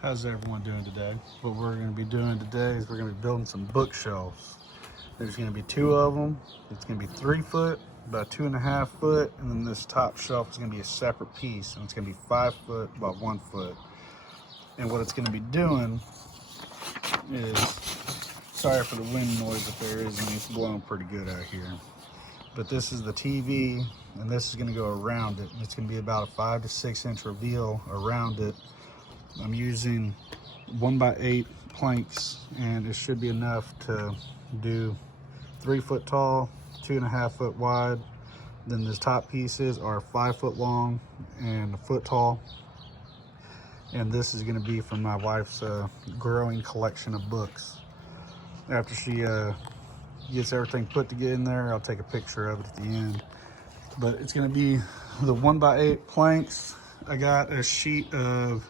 How's everyone doing today? What we're going to be doing today is we're going to be building some bookshelves. There's going to be two of them. It's going to be 3 foot, about 2.5 foot, and then this top shelf is going to be a separate piece, and it's going to be 5 foot by 1 foot. And what it's going to be doing is, sorry for the wind noise if there is any, it's blowing pretty good out here. But this is the TV, and this is going to go around it. It's going to be about a 5 to 6 inch reveal around it. I'm using 1x8 planks, and it should be enough to do 3 foot tall, 2.5 foot wide. Then the top pieces are 5 foot long and 1 foot tall. And this is going to be from my wife's growing collection of books. After she gets everything put together in there, I'll take a picture of it at the end. But it's going to be the 1x8 planks. I got a sheet of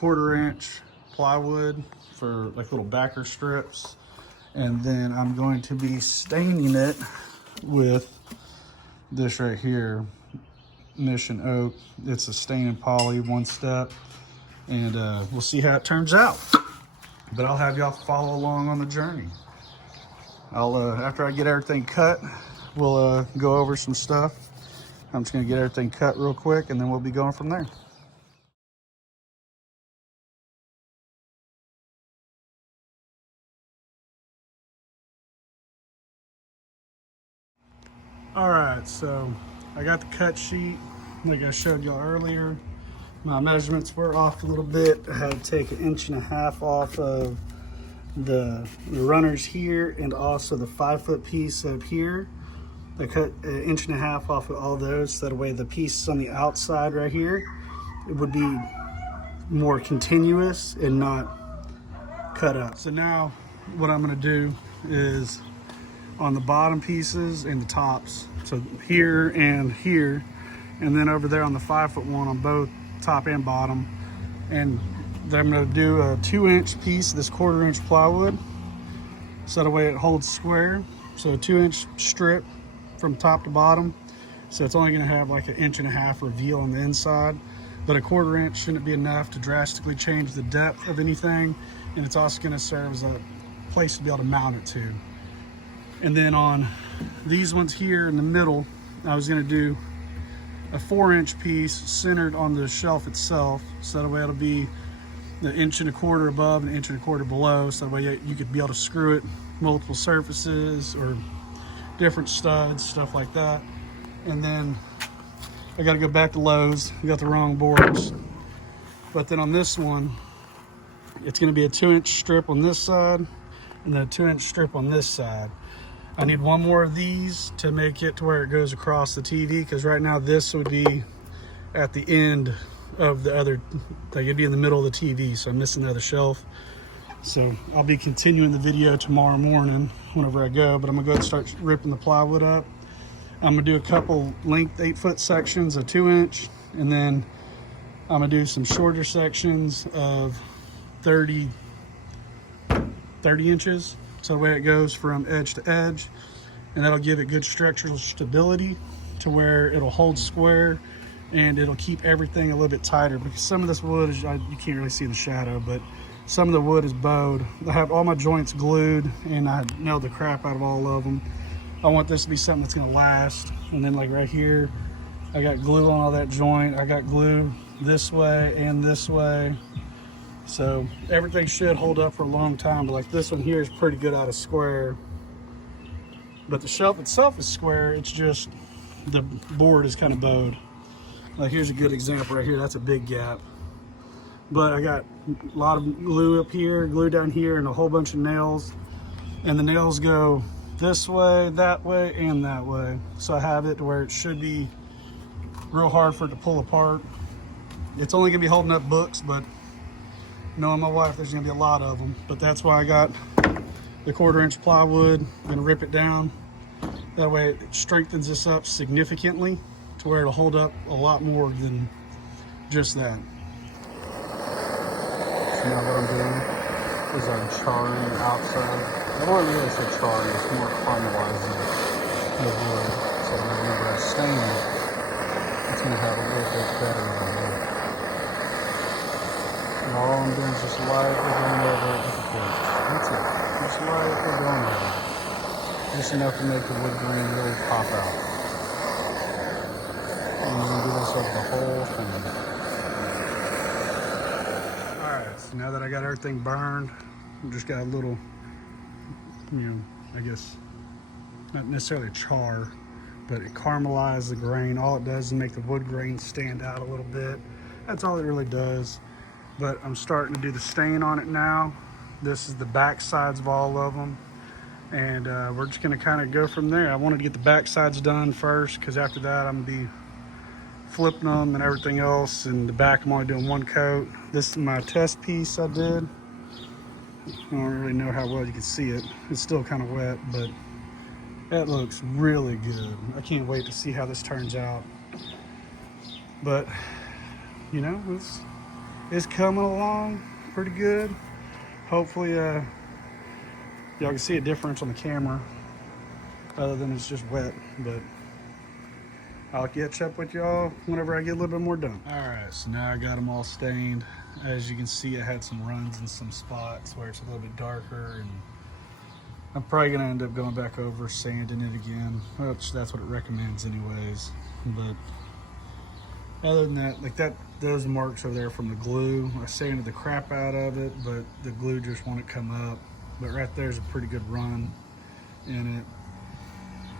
1/4 inch plywood for like little backer strips, and then I'm going to be staining it with this right here, Mission Oak. It's a stain and poly 1-step, and we'll see how it turns out. But I'll have y'all follow along on the journey. I'll after I get everything cut, we'll go over some stuff. I'm just gonna get everything cut real quick, and then we'll be going from there. All right, so I got the cut sheet like I showed y'all earlier. My measurements were off a little bit. I had to take 1.5 inches off of the runners here, and also the 5 foot piece up here. I cut 1.5 inches off of all those, so that way the piece on the outside right here, it would be more continuous and not cut up. So now what I'm gonna do is on the bottom pieces and the tops, so here, and then over there on the 5 foot one on both top and bottom. And then I'm going to do a 2-inch piece, this 1/4 inch plywood, so that way it holds square. So a 2-inch strip from top to bottom, so it's only going to have like 1.5 inch reveal on the inside, but a 1/4 inch shouldn't be enough to drastically change the depth of anything, and it's also going to serve as a place to be able to mount it to. And then on these ones here in the middle, I was going to do a 4-inch piece centered on the shelf itself, so that way it'll be the 1.25 inches above and 1.25 inches below, so that way you could be able to screw it multiple surfaces or different studs, stuff like that. And then I got to go back to Lowe's. I got the wrong boards. But then on this one, it's going to be a 2-inch strip on this side and then a 2-inch strip on this side. I need one more of these to make it to where it goes across the TV, because right now this would be at the end of the other, like it'd be in the middle of the TV, so I'm missing the other shelf. So I'll be continuing the video tomorrow morning whenever I go, but I'm gonna go ahead and start ripping the plywood up. I'm gonna do a couple length 8 foot sections of 2-inch, and then I'm gonna do some shorter sections of 30 inches. So the way it goes from edge to edge, and that'll give it good structural stability to where it'll hold square, and it'll keep everything a little bit tighter, because some of this wood is, you can't really see in the shadow, but some of the wood is bowed. I have all my joints glued, and I nailed the crap out of all of them. I want this to be something that's gonna last. And then like right here, I got glue on all that joint. I got glue this way and this way. So everything should hold up for a long time, but like this one here is pretty good out of square. But the shelf itself is square, it's just the board is kind of bowed. Like here's a good example right here, that's a big gap. But I got a lot of glue up here, glue down here, and a whole bunch of nails. And the nails go this way, and that way. So I have it to where it should be real hard for it to pull apart. It's only gonna be holding up books, but knowing my wife, there's gonna be a lot of them. But that's why I got the 1/4 inch plywood. I'm gonna rip it down. That way it strengthens this up significantly to where it'll hold up a lot more than just that. So now what I'm doing is I'm charring the outside. I don't really say charring, it's more caramelizing the wood. So whenever I stain it, it's gonna have a little bit better of a look. And all I'm doing is just lightly going over it with the fork. That's it. Just lightly going over it. Just enough to make the wood grain really pop out. And we're going to do this over the whole thing. Alright, so now that I got everything burned, I just got a little, I guess, not necessarily char, but it caramelizes the grain. All it does is make the wood grain stand out a little bit. That's all it really does. But I'm starting to do the stain on it now. This is the back sides of all of them. And we're just gonna kind of go from there. I wanted to get the back sides done first, because after that I'm gonna be flipping them and everything else. And the back I'm only doing one coat. This is my test piece I did. I don't really know how well you can see it. It's still kind of wet, but that looks really good. I can't wait to see how this turns out. But, it's coming along pretty good. Hopefully, y'all can see a difference on the camera, other than it's just wet, but I'll catch up with y'all whenever I get a little bit more done. All right, so now I got them all stained. As you can see, I had some runs in some spots where it's a little bit darker, and I'm probably gonna end up going back over sanding it again, which that's what it recommends anyways. But other than that, like those marks are there from the glue. I sanded the crap out of it, but the glue just won't come up. But right there's a pretty good run in it.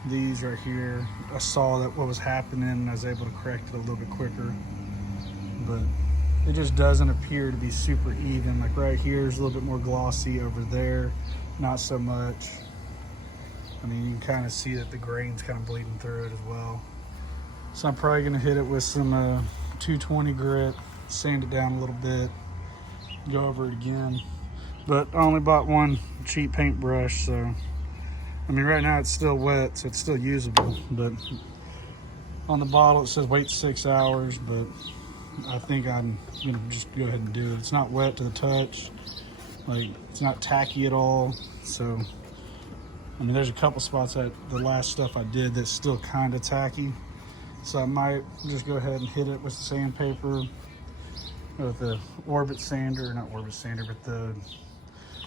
These right here, I saw that what was happening and I was able to correct it a little bit quicker. But it just doesn't appear to be super even. Like right here is a little bit more glossy, over there not so much. I mean, you can kind of see that the grain's kind of bleeding through it as well. So I'm probably gonna hit it with some 220 grit, sand it down a little bit, go over it again. But I only bought one cheap paintbrush, so I mean right now it's still wet, so it's still usable. But on the bottle it says wait 6 hours, but I think I'm gonna just go ahead and do it. It's not wet to the touch, like it's not tacky at all. So I mean, there's a couple spots that the last stuff I did that's still kind of tacky. So I might just go ahead and hit it with the sandpaper, with the Orbit sander, not Orbit sander, but the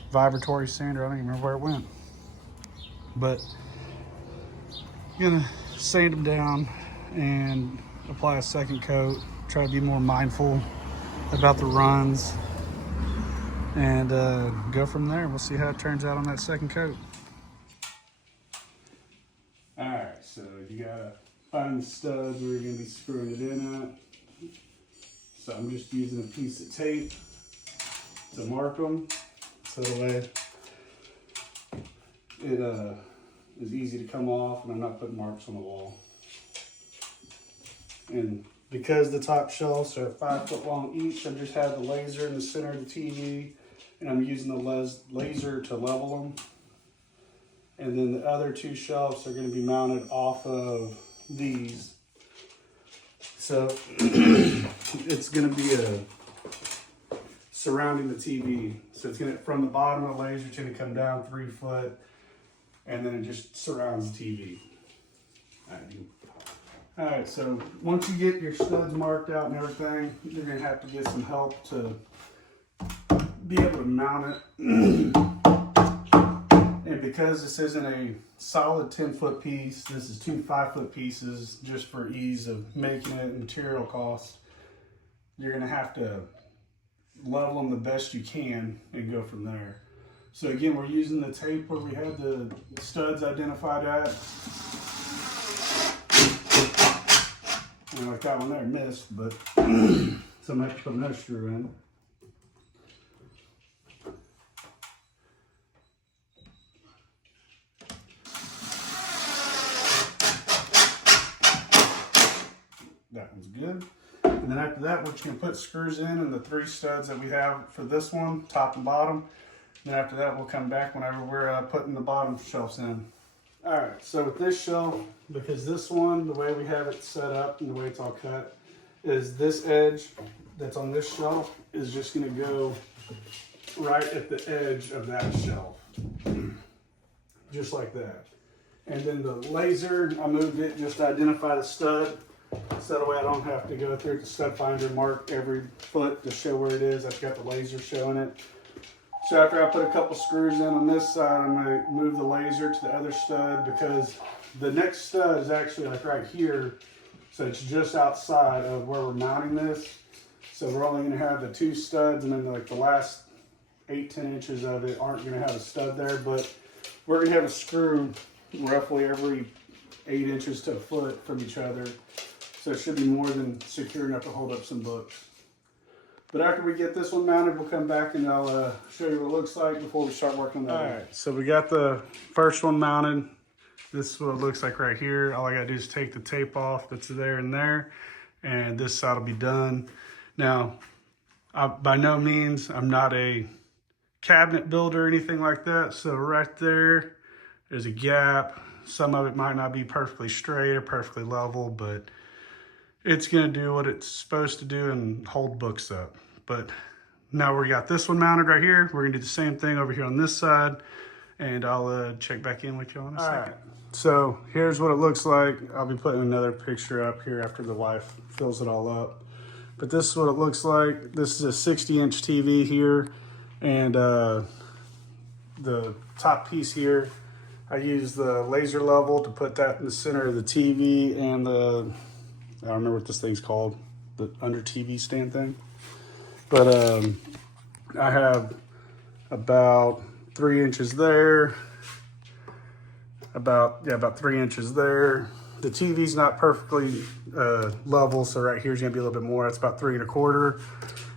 vibratory sander. I don't even remember where it went. But I'm gonna sand them down and apply a second coat. Try to be more mindful about the runs, and go from there. We'll see how it turns out on that second coat. All right, so you gotta find the studs where you're going to be screwing it in at. So I'm just using a piece of tape to mark them, so the way it is easy to come off and I'm not putting marks on the wall. And because the top shelves are 5 foot long each, I just have the laser in the center of the TV, and I'm using the laser to level them. And then the other 2 shelves are going to be mounted off of these. So it's going to be surrounding the TV. So it's going to, from the bottom of the laser, it's going to come down 3 foot, and then it just surrounds the TV. All right, so once you get your studs marked out and everything, you're going to have to get some help to be able to mount it. And because this isn't a solid 10-foot piece, this is 2 5-foot pieces, just for ease of making it and material costs, you're gonna have to level them the best you can and go from there. So again, we're using the tape where we had the studs identified at. And like that one there missed, but so I might have to put another screw in. That one's good. And then after that, we're just gonna put screws in the 3 studs that we have for this one, top and bottom. And after that, we'll come back whenever we're putting the bottom shelves in. All right, so with this shelf, because this one, the way we have it set up and the way it's all cut, is this edge that's on this shelf is just gonna go right at the edge of that shelf. Just like that. And then the laser, I moved it just to identify the stud So that way I don't have to go through the stud finder and mark every foot to show where it is. I've got the laser showing it. So after I put a couple screws in on this side, I'm going to move the laser to the other stud, because the next stud is actually like right here. So it's just outside of where we're mounting this. So we're only going to have the 2 studs, and then like the last 8-10 inches of it aren't going to have a stud there, but we're going to have a screw roughly every 8 inches to a foot from each other. So it should be more than secure enough to hold up some books. But after we get this one mounted, we'll come back and I'll show you what it looks like before we start working on that. All right, so we got the first one mounted. This is what it looks like right here. All I gotta do is take the tape off that's there and there, and this side will be done. Now, by no means, I'm not a cabinet builder or anything like that. So right there's a gap. Some of it might not be perfectly straight or perfectly level, but it's gonna do what it's supposed to do and hold books up. But now we got this one mounted right here. We're gonna do the same thing over here on this side, and I'll check back in with you in a second. Right. So here's what it looks like. I'll be putting another picture up here after the wife fills it all up. But this is what it looks like. This is a 60-inch TV here, and the top piece here, I use the laser level to put that in the center of the TV, and I don't remember what this thing's called, the under TV stand thing. But I have about 3 inches there, about 3 inches there. The TV's not perfectly level, so right here's gonna be a little bit more. It's about 3 1/4,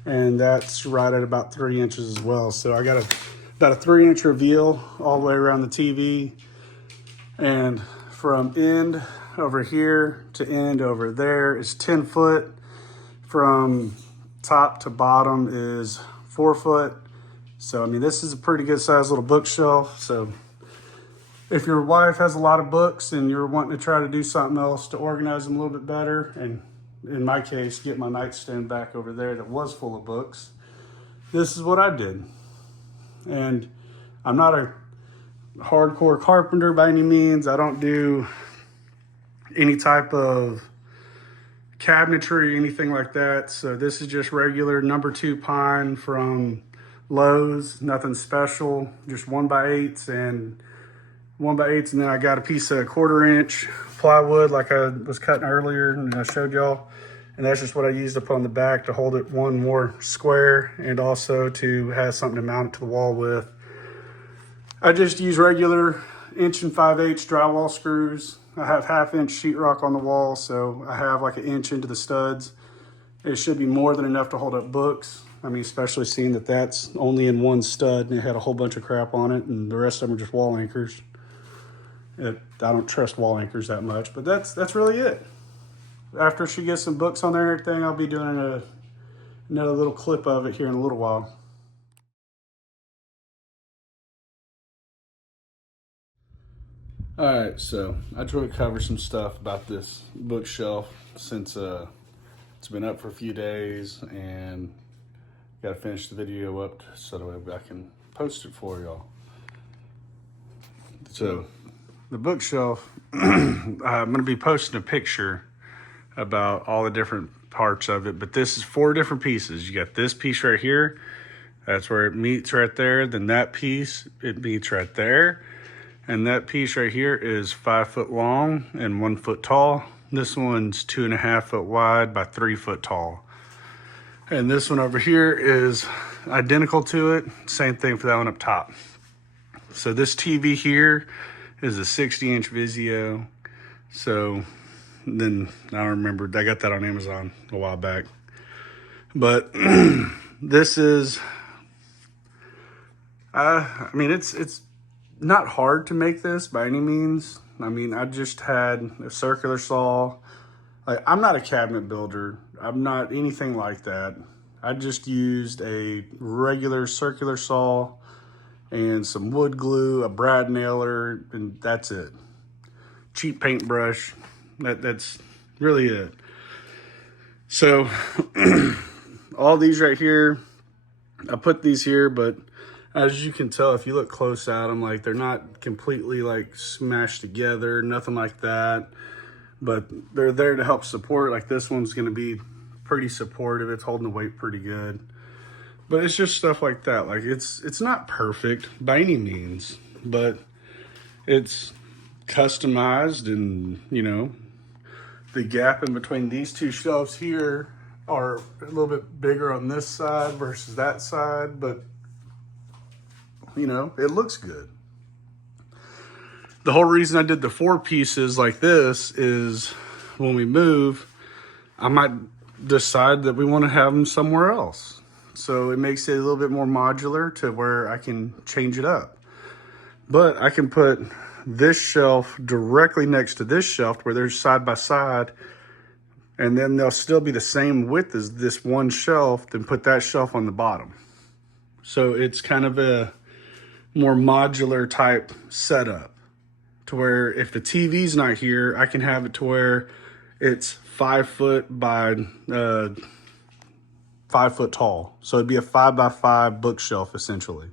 and that's right at about 3 inches as well. So I got about a 3-inch reveal all the way around the TV, and from end over here to end over there is 10 foot. From top to bottom is 4 foot. So, I mean, this is a pretty good sized little bookshelf. So if your wife has a lot of books and you're wanting to try to do something else to organize them a little bit better, and in my case, get my nightstand back over there that was full of books, this is what I did. And I'm not a hardcore carpenter by any means. I don't do any type of cabinetry, anything like that. So this is just regular #2 pine from Lowe's, nothing special, just 1x8s and 1x8s. And then I got a piece of 1/4 inch plywood like I was cutting earlier and I showed y'all. And that's just what I used up on the back to hold it one more square, and also to have something to mount it to the wall with. I just use regular 1 5/8 drywall screws. I have 1/2 inch sheetrock on the wall, so I have like 1 inch into the studs. It should be more than enough to hold up books. I mean, especially seeing that that's only in 1 stud and it had a whole bunch of crap on it, and the rest of them are just wall anchors. I don't trust wall anchors that much, but that's really it. After she gets some books on there and everything, I'll be doing another little clip of it here in a little while. All right, so I tried to cover some stuff about this bookshelf since it's been up for a few days, and got to finish the video up so that I can post it for y'all. So the bookshelf, I'm going to be posting a picture about all the different parts of it, but this is 4 different pieces. You got this piece right here, that's where it meets right there. Then that piece, it meets right there. And that piece right here is 5 foot long and 1 foot tall. This one's 2.5 foot wide by 3 foot tall. And this one over here is identical to it. Same thing for that one up top. So this TV here is a 60-inch Vizio. So then I don't remember, I got that on Amazon a while back. But this is, I mean, it's not hard to make this by any means. I mean, I just had a circular saw. Like, I'm not a cabinet builder. I'm not anything like that. I just used a regular circular saw and some wood glue, a brad nailer, and that's it. Cheap paintbrush. That's really it. So all these right here, I put these here, but as you can tell, if you look close at them, like, they're not completely like smashed together, nothing like that. but they're there to help support. Like this one's going to be pretty supportive. It's holding the weight pretty good. But it's just stuff like that. Like it's not perfect by any means, but it's customized, and you know, the gap in between these two shelves here are a little bit bigger on this side versus that side, but you know, it looks good. The whole reason I did the 4 pieces like this is when we move, I might decide that we want to have them somewhere else. So it makes it a little bit more modular to where I can change it up. But I can put this shelf directly next to this shelf where they're side by side, and then they'll still be the same width as this one shelf, then put that shelf on the bottom. So it's kind of a more modular type setup to where if the TV's not here, I can have it to where it's 5 foot by 5 foot tall. So it'd be a 5 by 5 bookshelf essentially.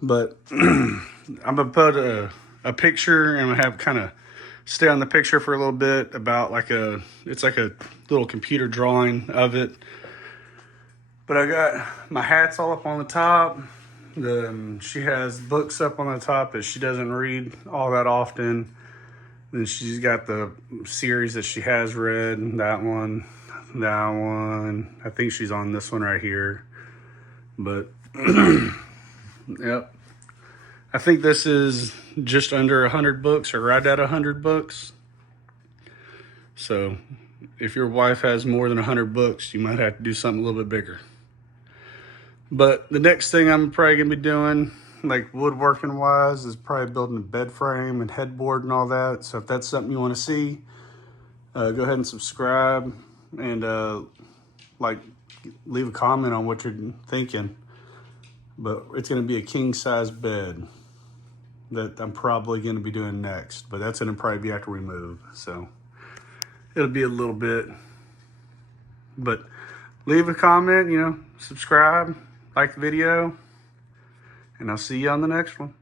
But I'm gonna put a picture, and I'm gonna have kind of stay on the picture for a little bit about it's like a little computer drawing of it. But I got my hats all up on the top. She has books up on the top that she doesn't read all that often. Then she's got the series that she has read, that one. I think she's on this one right here. But yep. I think this is just under 100 books, or right at 100 books. So if your wife has more than 100 books, you might have to do something a little bit bigger. But the next thing I'm probably gonna be doing, like woodworking wise, is probably building a bed frame and headboard and all that. So if that's something you want to see, go ahead and subscribe, and leave a comment on what you're thinking. But it's gonna be a king size bed that I'm probably gonna be doing next. But that's gonna probably be after we move. So it'll be a little bit. But leave a comment, you know, subscribe, like the video, and I'll see you on the next one.